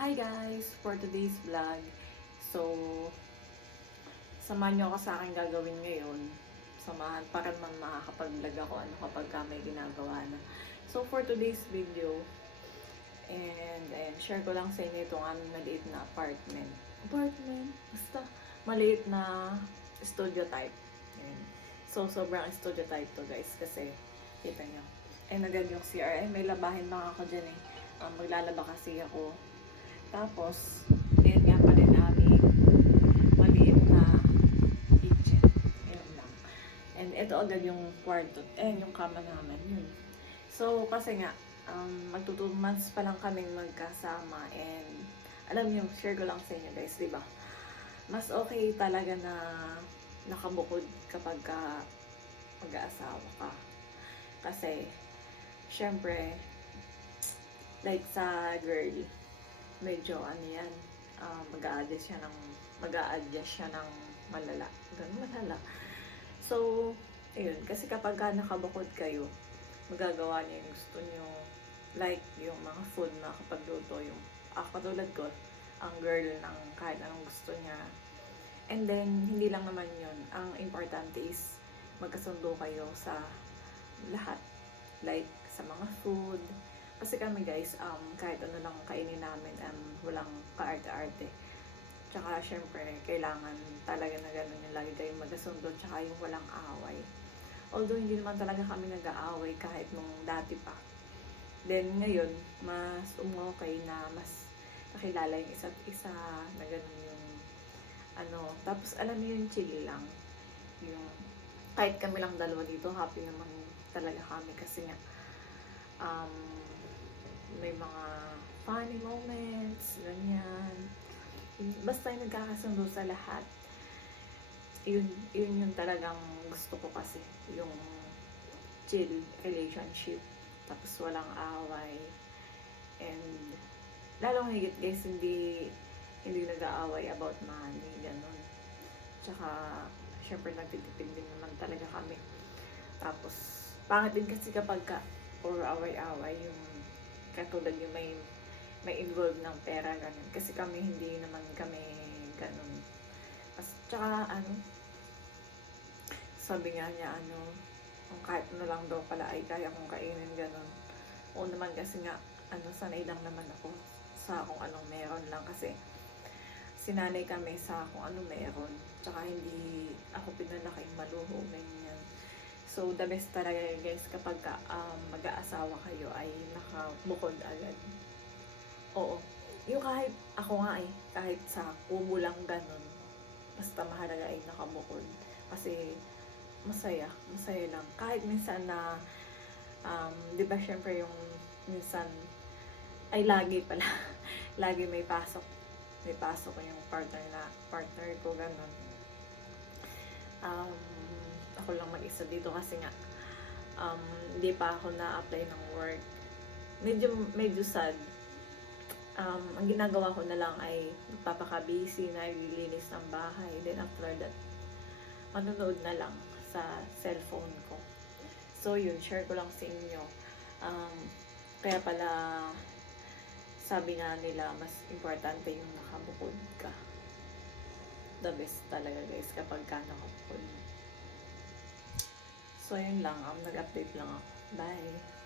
Hi guys! For today's vlog, so, samahan nyo ako sa aking gagawin ngayon. Samahan para man makakapag-vlog ako kapag may ginagawa na. So, for today's video, and share ko lang sa inyo itong aming maliit na apartment. Basta maliit na studio type. Ayan. So, sobrang studio type to guys kasi, kita nyo. And agad yung CR, may labahin lang ako dyan eh. Maglalaba kasi ako. Tapos, ayan nga pa rin aming maliit na kitchen. Ayan lang. And ito agad yung kwarto. Ayan yung kama namin. Yun. So, kasi nga, magto 2 months pa lang kaming magkasama. And, alam niyo, share ko lang sa inyo guys, diba? Mas okay talaga na nakabukod kapag mag-aasawa ka. Kasi, syempre, like sa girl, medyo ano yan, mag-a-adjust siya ng malala. Ganun malala. So, ayun. Kasi kapag nakabukod kayo, magagawa niyo yung gusto niyo. Like, yung mga food na kapag luto, yung katulad ko, ang girl ng kahit anong gusto niya. And then, hindi lang naman yun. Ang importante is, magkasundo kayo sa lahat. Like, sa mga food. Kasi kami guys, kahit ano lang kainin namin, walang kaarte-arte. Tsaka syempre, kailangan talaga na gano'n yung lagi kayong magkasundo, tsaka yung walang away. Although hindi naman talaga kami nag-aaway kahit nung dati pa. Then ngayon, mas umokay na mas nakilala yung isa't isa, na gano'n yung ano. Tapos alam niyo yung chill lang. Yung kahit kami lang dalawa dito, happy naman talaga kami kasi nga may mga funny moments, ganyan. Basta yung nagkakasundo sa lahat. Yun yung talagang gusto ko kasi. Yung chill relationship. Tapos walang away. And lalong higit guys, hindi nag-aaway about money, ganun. Tsaka, syempre nagtitipid din naman talaga kami. Tapos, pangit din kasi kapag or away-away yung katulad yung may involved ng pera, ganun. Kasi kami, hindi naman kami ganun. Tsaka, sabi nga niya, kung kahit ano lang daw pala ay kaya kong kainin, ganun. Oo naman kasi nga, sanay lang naman ako sa kung anong meron lang. Kasi, sinanay kami sa kung anong meron. Tsaka, hindi ako pinalaking maluho, ganyan. So, the best talaga guys kapag mag-aasawa kayo ay nakabukod agad. Oo. Yung kahit ako nga kahit sa kubo lang ganun, basta mahalaga ay nakabukod. Kasi masaya lang. Kahit minsan na, di ba syempre yung minsan, ay lagi pala, lagi may pasok ko yung partner ko, ganun. Ako lang mag-isa dito kasi nga hindi pa ako na-apply ng work. Medyo sad. Ang ginagawa ko na lang ay magpapaka-busy na ililinis ng bahay. Then after that, manonood na lang sa cellphone ko. So yun, share ko lang sa inyo. Kaya pala sabi nga nila, mas importante yung nakabukod ka. The best talaga guys kapag nakabukod. So, yun lang. Nag-update lang ako. Bye!